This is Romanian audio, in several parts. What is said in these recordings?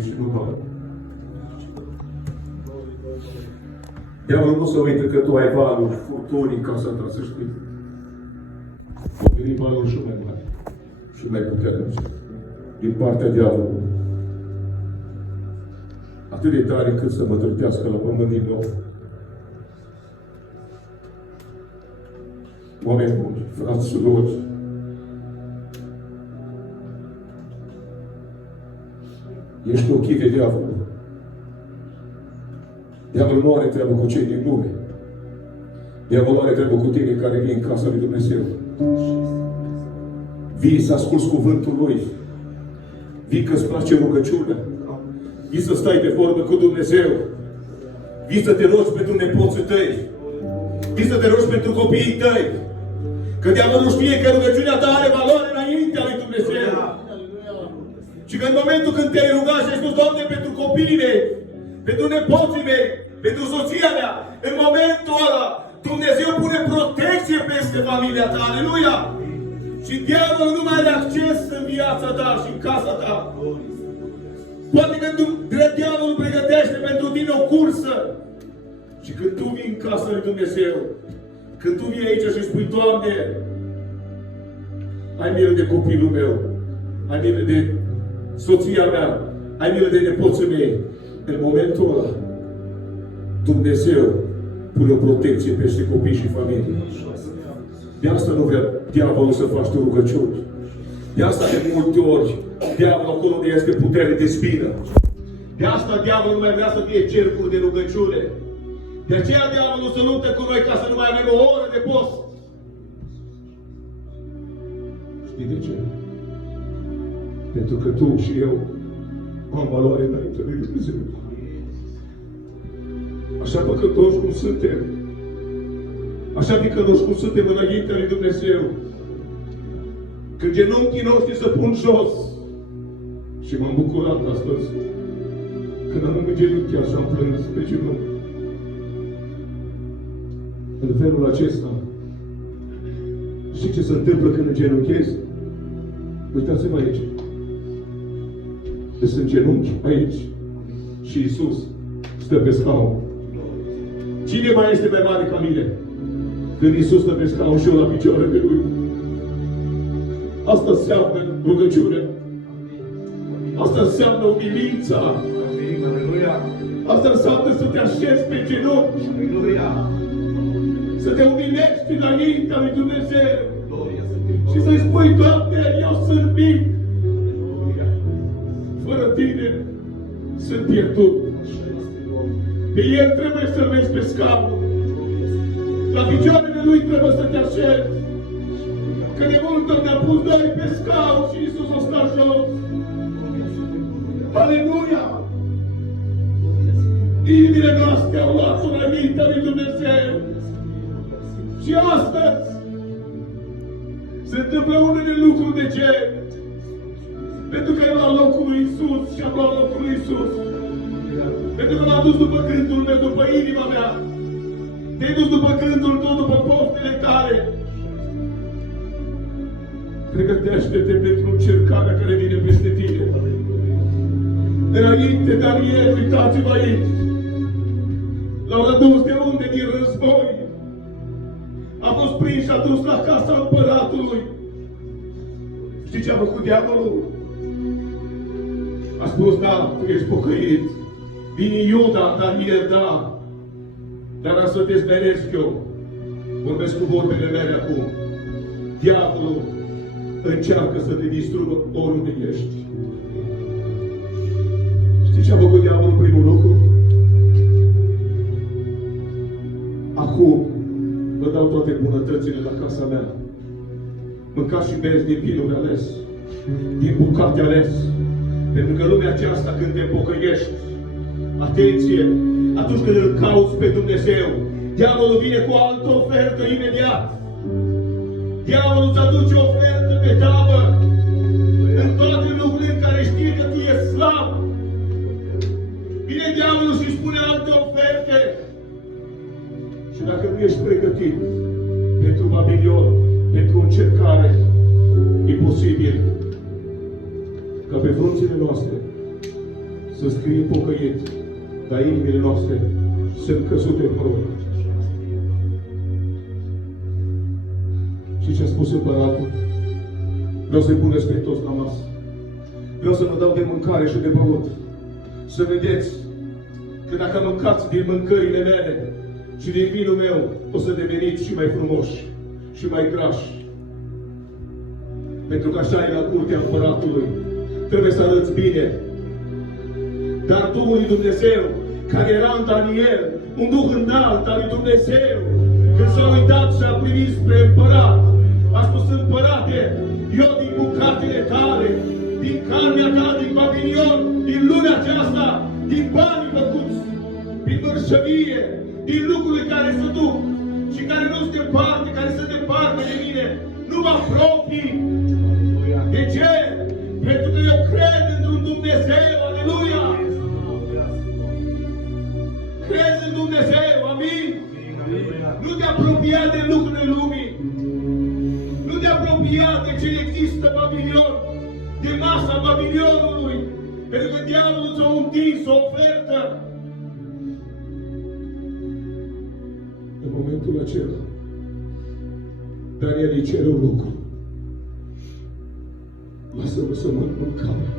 și nu doar. Diavolul nu se uită că tu ai valuri, furtuni în casa ta, să știi. Vor veni valuri și mai mari și mai puternice din partea diavolului. Atât de tare cât să mă trătească la pământ din nou. Oameni buni, frați, surori, ești ochii de diavol. Diavolul nu are treabă cu cei din lume. Diavolul are treabă cu tine care vii în casa lui Dumnezeu. Vii să asculți cuvântul Lui. Vii că îți place rugăciunea. Vii să stai de vorbă cu Dumnezeu. Vii să te rogi pentru nepoții tăi. Vii să te rogi pentru copiii tăi. Că diavolul știe că rugăciunea ta are valoare înaintea lui Dumnezeu. Și că în momentul când te-ai rugat și ai spus, Doamne, pentru copiii mei, pentru nepoții mei, pentru soția mea, în momentul ăla, Dumnezeu pune protecție peste familia ta. Aleluia! Și diavolul nu mai are acces în viața ta și în casa ta. Poate că diavolul pregătește pentru tine o cursă. Și când tu vii în casa lui Dumnezeu, când tu vii aici și spui, Doamne, ai milă de copilul meu, ai milă de soția mea, ai milă de nepoții mei, în momentul ăla, Dumnezeu pune o protecție peste copii și familie. De asta nu vrea diavolul să faci tu rugăciuni. De asta de multe ori, diavolul acolo unde este putere de spină. De asta diavolul nu mai vrea să fie cercuri de rugăciune. De aceea diavolul se luptă cu noi ca să nu mai avem o oră de post. Știi de ce? Pentru că tu și eu am valoare înainte lui Dumnezeu. Așa păcătoși cum suntem, așa vicănoși cum suntem înaintea lui Dumnezeu, când genunchii noștri se pun jos, și m-am bucurat astăzi, când am îngenunchiat și am plâns pe genunchi. În felul acesta, știi ce se întâmplă când îngenunchezi? Uitați-vă aici. Deci în genunchi, aici, și Iisus stă pe scaun. Cine mai este mai mare ca mine? Când Iisus stă pe scaun și eu la picioarele Lui. Asta înseamnă rugăciune. Asta înseamnă umilința. Asta înseamnă să te așezi pe genunchi. Să te umilești înaintea lui Dumnezeu. Și să-i spui, Doamne, eu sunt mic. Fără Tine sunt pierdut. Pe El trebuie să-L vezi pe scaun. La picioarele Lui trebuie să te așezi. Că de mult ori ne-a pus noi pe scaun și Iisus o sta jos. Aleluia! Inimile noastre au luat înaintea lui Dumnezeu. Și astăzi se întâmplă unele lucruri. De ce? Pentru că eu la locul lui Iisus și am luat locul lui Iisus. Pentru că m-am dus după gândul meu, după inima mea. Te-ai dus după gândul tău, după poftele tale. Pregătește-te pentru încercarea care vine peste tine. Înainte, Daniel, uitați-vă aici. L-au adus de unde? Din război. A fost prins și adus la casa împăratului. Știi ce a făcut diavolul? A spus, da, tu ești pocăit. Vine Iuda, Daniel, da. Dar am să te smeresc eu. Vorbesc cu vorbele mele acum. Diavolul încearcă să te distrugă oriunde ești. Știi ce a făcut diavolul primul lucru? Acum vă dau toate bunătățile la casa mea. Mâncați și beți din vinul ales, din bucate ales. Pentru că lumea aceasta, când te pocăiești, atenție, atunci când îl cauți pe Dumnezeu, diavolul vine cu o altă ofertă imediat. Diavolul îți aduce o ofertă pe tavă în toate lucrurile în care știe că tu ești slab. Vine diavolul și își pune alte oferte. Și dacă nu ești pregătit pentru Babilon, pentru încercare, e posibil ca pe frunțile noastre să scrie pocăit, dar inimile noastre sunt căzute în pământ. Și ce a spus împăratul? Vreau să-i puneți pe toți la masă. Vreau să vă dau de mâncare și de băut. Să vedeți că dacă mâncați din mâncările mele și din vinul meu, o să deveniți și mai frumoși și mai grași. Pentru că așa e la curtea împăratului. Trebuie să arăți bine. Dar Duhul lui Dumnezeu, care era în Daniel, un Duh înalt al lui Dumnezeu, când s-a uitat și a privit spre împărat, a spus: împărate, eu din bucatele tale, din carnea ta, din Babilon, din lumea aceasta, din banii făcuți, din mărșăvie, din lucrurile care se duc și care nu sunt departe, care sunt departe de mine, nu mă apropii. De ce? Pentru că eu cred într-un Dumnezeu, aleluia! Crezi în Dumnezeu, amin? Nu te apropia de lucrurile lumii. Nu te apropia de ce există Babilon, de masa Babilonului. Pentru că diavolul ți-a întins o ofertă. În momentul acela, Daniel îi cere un lucru. Lasă-mă să mănânc mâncarea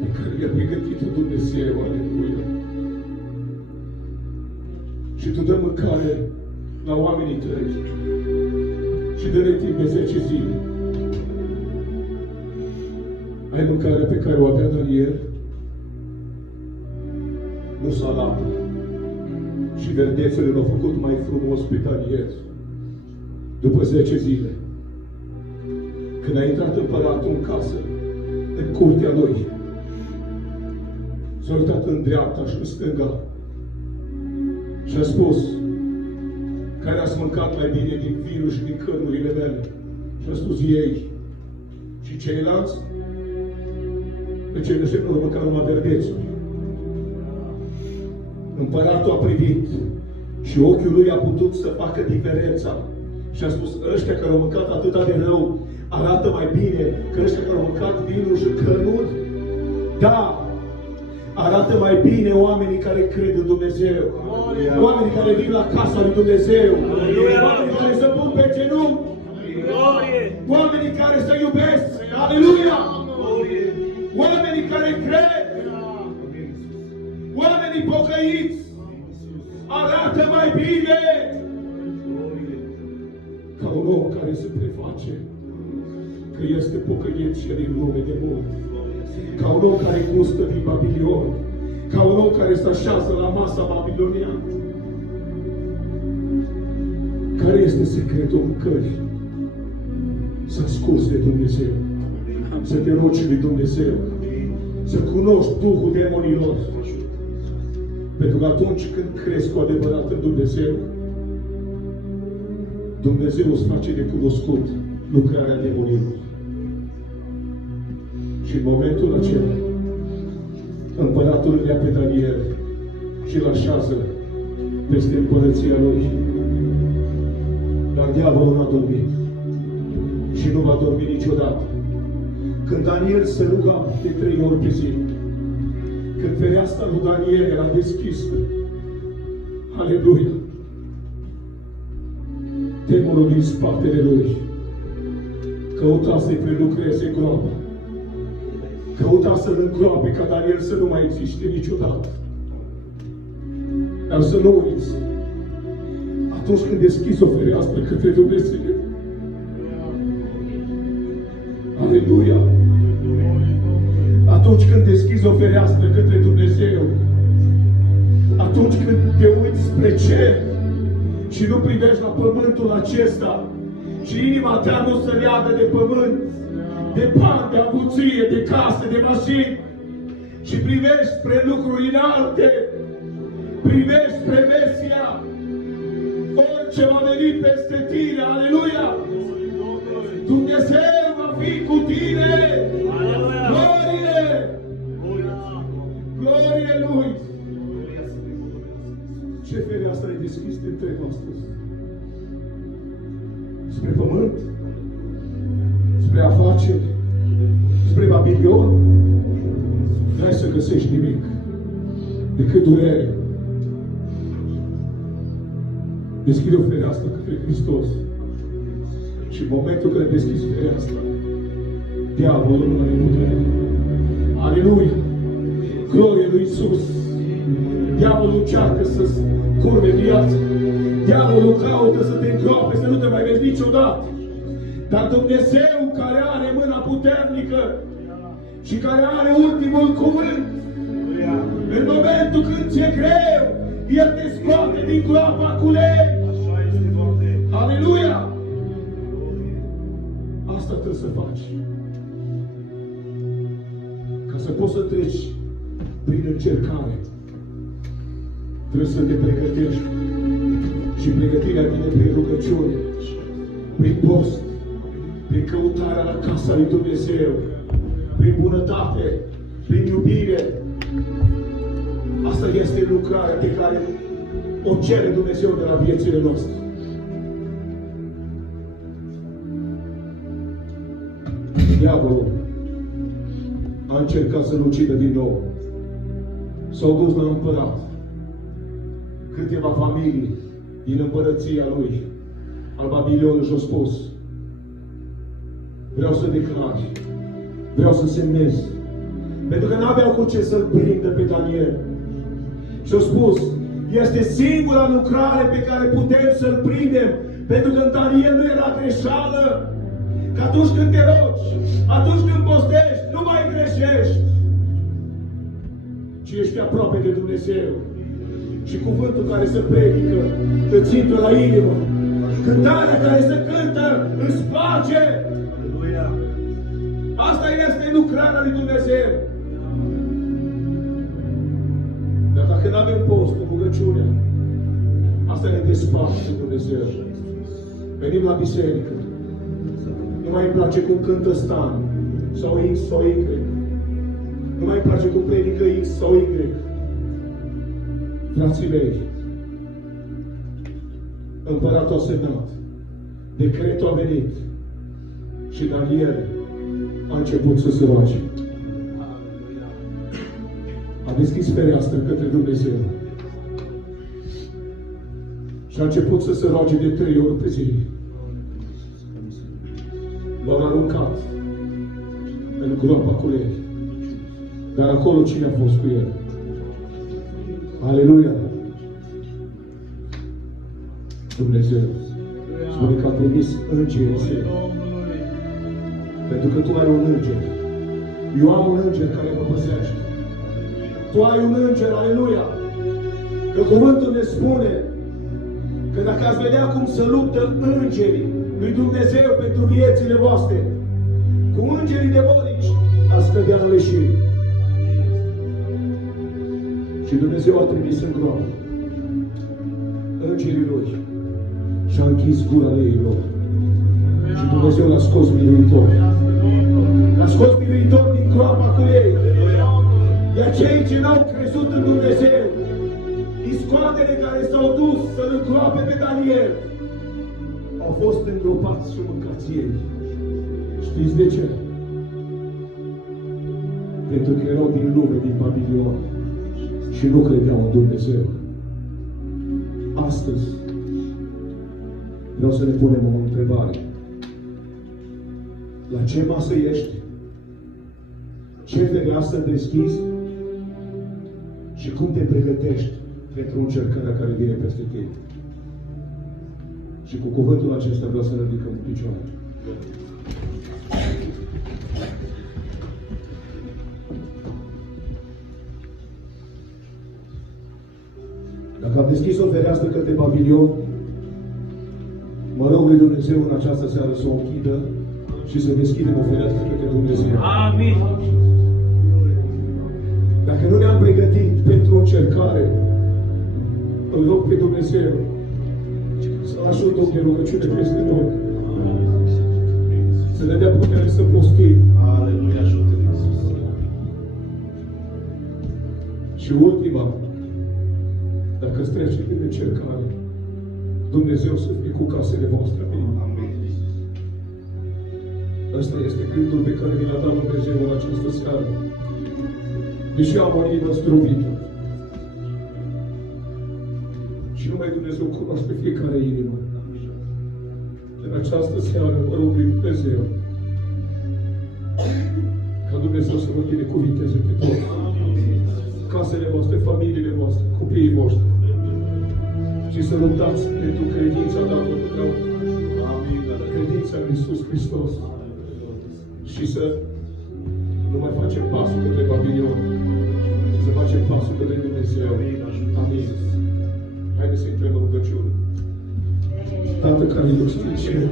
pe care mi-a pregătit-o Dumnezeu, aleluia. Și tu dă mâncare la oamenii tăi și dă-le timp de 10 zile. Ai mâncarea pe care o avea Daniel? Nu salată. Și verdețele l-au făcut mai frumos pe Daniel. După 10 zile, când a intrat împăratul în casă, în curtea lui, s-a uitat în dreapta și în stânga și a spus: care ați mâncat mai bine din vinul și din cărnurile mele? Și a spus: ei. Și ceilalți? Pe ceilalți nu au mâncat numai verdețuri. Împăratul a privit și ochiul lui a putut să facă diferența. Și a spus: ăștia care au mâncat atâta de rău arată mai bine că ăștia care au mâncat vinul și cărnuri? Da! Arată mai bine oamenii care cred în Dumnezeu. Oamenii care vin la casa lui Dumnezeu. Oamenii care se pun pe genunchi. Oamenii care se iubesc. Aleluia! Oamenii care cred. Oamenii pocăiți. Arată mai bine ca un om care se preface că este pocăit și din lume de mult. Ca un om care gustă din Babilon. Ca un om care se așează la masa babiloniană. Care este secretul mâncării? Să asculți de Dumnezeu. Să te rogi de Dumnezeu. Să cunoști Duhul demonilor. Pentru că atunci când crezi cu adevărat în Dumnezeu, Dumnezeu îți face de cunoscut lucrarea demonilor. Și în momentul acela, împăratul îl ia pe Daniel și îl așează peste împărăția lui. Dar diavolul n-a dormit și nu va dormi niciodată. Când Daniel se ruga de 3 ori pe zi, când fereastra lui Daniel era deschisă, aleluia, demonul din spatele lui căuta să-i prelucreze groapa. Căuta să-l îngroape ca Daniel să nu mai existe niciodată. Dar să nu uiți, atunci când deschizi o fereastră către Dumnezeu, aleluia, atunci când deschizi o fereastră către Dumnezeu, atunci când te uiți spre cer și nu privești la pământul acesta și inima ta nu se leagă de pământ, de bani, de avuție, de case, de mașini, și privești spre lucruri înalte, privești spre Mesia, orice va veni peste tine, aleluia, Dumnezeu va fi cu tine, glorie, glorie Lui. Ce fereastră ai deschis de întreg astăzi? Spre pământ? Spre afaceri? Spre Babilon? Vrei să găsești găsești nimic decât durere. Deschide o fereastră către Hristos. Și în momentul când deschizi fereastra, diavolul nu are putere. Aleluia! Glorie lui Iisus! Diavolul încearcă să-ți curme viața. Diavolul caută să te îngroape, să nu te mai vezi niciodată. Dar Dumnezeu care are mâna puternică și care are ultimul cuvânt, în momentul când ți-e greu, El te scoate din groapa cu lei. Aleluia! Asta trebuie să faci. Ca să poți să treci prin încercare, trebuie să te pregătești. Și pregătirea vine prin rugăciune, prin post, prin căutarea la casa lui Dumnezeu, prin bunătate, prin iubire. Asta este lucrarea pe care o cere Dumnezeu de la viețile noastre. Diavolul a încercat să-l ucidă din nou. S-au dus la împărat. Câteva familii din împărăția lui, al Babilonului, și-au spus: vreau să declar, vreau să semnez. Pentru că n-aveau cu ce să-l prindă pe Daniel. Și-au spus: este singura lucrare pe care putem să-l prindem. Pentru că în Daniel nu era greșeală. Că atunci când te rogi, atunci când postești, nu mai greșești, ci ești aproape de Dumnezeu. Și cuvântul care se predică îți intră la inimă. Cântarea care se cântă îți place. Asta este lucrarea lui Dumnezeu. Dar dacă nu avem postul, rugăciunea, asta ne desparte de Dumnezeu. Venim la biserică. Nu mai îmi place cum cântă Stan, sau X sau Y. Nu mai îmi place cum predică X sau Y. Frații mei, împăratul a semnat, decretul a venit și Daniel a început să se roage. A deschis fereastră către Dumnezeu și a început să se roage de 3 ori pe zi. L-au aruncat în groapa cu ei. Dar acolo cine a fost cu el? Aleluia! Dumnezeu spune că a trimis îngerii săi. Pentru că tu ai un înger. Eu am un înger care mă păzește. Tu ai un înger, aleluia! Că cuvântul ne spune că dacă ați vedea cum se luptă îngerii lui Dumnezeu pentru viețile voastre, cu îngerii demonici, ați cădea în leșini. Și Dumnezeu a trimis în groapă îngerii lui și a închis gura leilor. Și Dumnezeu l-a scos miluitor. L-a scos miluitor din groapa cu ei. Iar cei ce n-au crezut în Dumnezeu, iscoatele care s-au dus să-l îngroape pe Daniel, au fost îngropați și mâncați ei. Știți de ce? Pentru că erau din lume, din Babilon, și nu credeau în Dumnezeu. Astăzi vreau să ne punem o întrebare. La ce masă ești? Ce fereastră deschizi? Și cum te pregătești pentru încercarea care vine peste tine? Și cu cuvântul acesta vreau să ne ridicăm în picioare. Dacă am deschis o fereastră către Babilon, mă rog lui Dumnezeu în această seară să o închidă și să deschidem o fereastră către Dumnezeu. Amin. Dacă nu ne-am pregătit pentru o încercare, îl rog pe Dumnezeu să lași un Duh de rugăciune peste noi. Să ne dea putere să postim. Aleluia, ajută-ne, Iisus. Și ultima, dacă îți trece prin încercare, Dumnezeu să fie cu casele voastre. Amin. Ăsta este gândul pe care mi l-a dat Dumnezeu în această seară. deși am o inimă zdrobită. Și numai Dumnezeu cunoaște pe fiecare inimă. În această seară vă rog lui Dumnezeu ca Dumnezeu să vă binecuvinteze pe toți. Casele voastre, familiile voastre, copiii voștri. Și să luptați pentru credința dată de credința în Iisus Hristos. Și să nu mai facem pasul către Babilon, ci să facem pasul către Dumnezeu. Amin. Haideți să intrăm în rugăciune. Tată care ești în cer,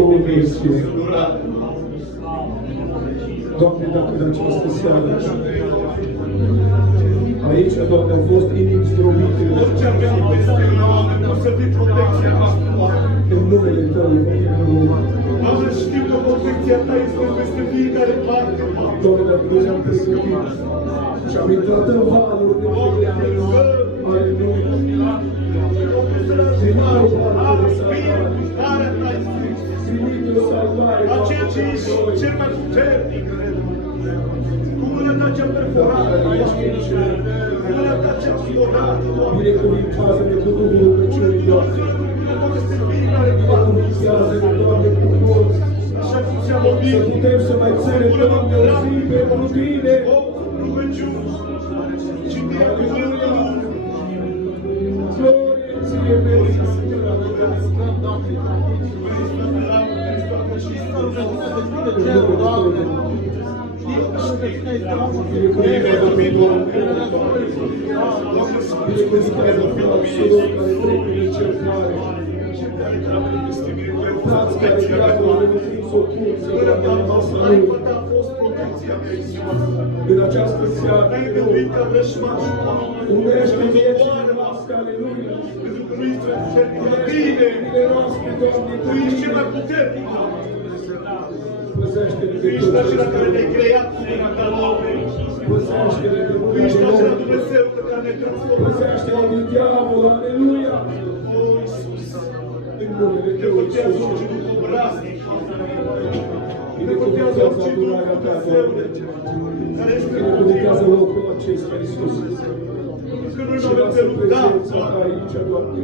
o Dumnezeu, Doamne, dacă în această seară aici, Doamne, au fost inimi zdrobite, Orice avea peste noi, o să fie protecția noastră. în numele Tău, Doamne, știu că protecția Ta este peste fiecare parte. Doamne, dacă noi ne-am pregătit și am intrat în valuri de pregătire, aleluia, trimite o parte de salvare, trimite o salvare, Aceea ce ești cel mai puternic, cu mâna Ta cea perforată, cu mâna Ta cea spionată, binecuvintează-ne cu Duhul rugăciunii, Doamne, binecuvintează-ne, Doamne, cu toți, așa cum ți-am vorbit, să putem să mai ținem, Doamne, o zi pentru Tine. rugăciuni și dia cuvântul. Glorie Ție, în această seară, unește viețile noastre, aleluia, viețile noastre, Doamne, Tu ești cel mai puternic. păzește-ne Tu de ești tot acela care ne-ai creat cu mâna Ta nouă. păzește-ne de Tu mâna ești de acela om, Dumnezeu pe care ne-ai transformat. păzește-ne din diavol, aleluia, O, Iisus, în numele Tău, depărtează Iisus, orice duh obraznic. Depărtează binecuvintează orice duh, adunarea Ta, Dumnezeu, Doamne, care este binecuvintează împotriva. locul acesta, Iisus, Că noi și nu avem lasă de luptat, prezența Ta aici, Doamne,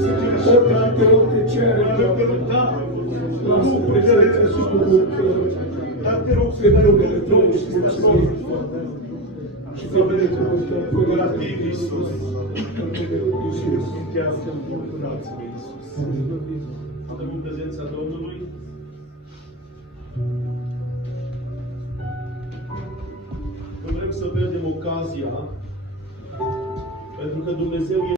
suntem așa orice tare. te rog te cere, Nu avem de Doamne, luptat. lasă prezența și cuvântul Tău, Dar te rog să în dai numele Tău, Dumnezeu și și mulțumim, și te binecuvântăm, la Părinte, tine, Iisus. în numele Lui Iisus. Mântează frații Iisus. Avem în prezența Domnului. Vrem să vedem ocazia, pentru că Dumnezeu